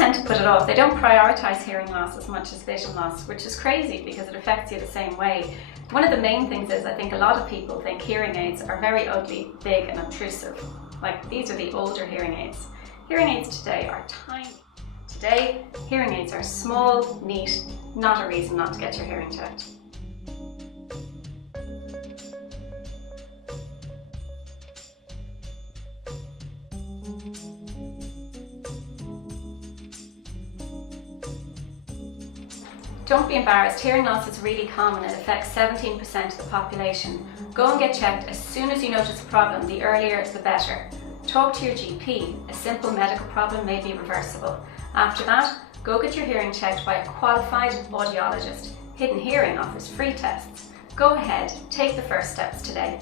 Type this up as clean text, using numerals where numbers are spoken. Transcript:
tend to put it off. They don't prioritise hearing loss as much as vision loss, which is crazy because it affects you the same way. One of the main things is I think a lot of people think hearing aids are very ugly, big and obtrusive. Like, these are the older hearing aids. Hearing aids today are tiny. Today, hearing aids are small, neat, not a reason not to get your hearing checked. Don't be embarrassed, hearing loss is really common. It affects 17% of the population. Go and get checked as soon as you notice a problem. The earlier the better. Talk to your GP. A simple medical problem may be reversible. After that, go get your hearing checked by a qualified audiologist. Hidden Hearing offers free tests. Go ahead, take the first steps today.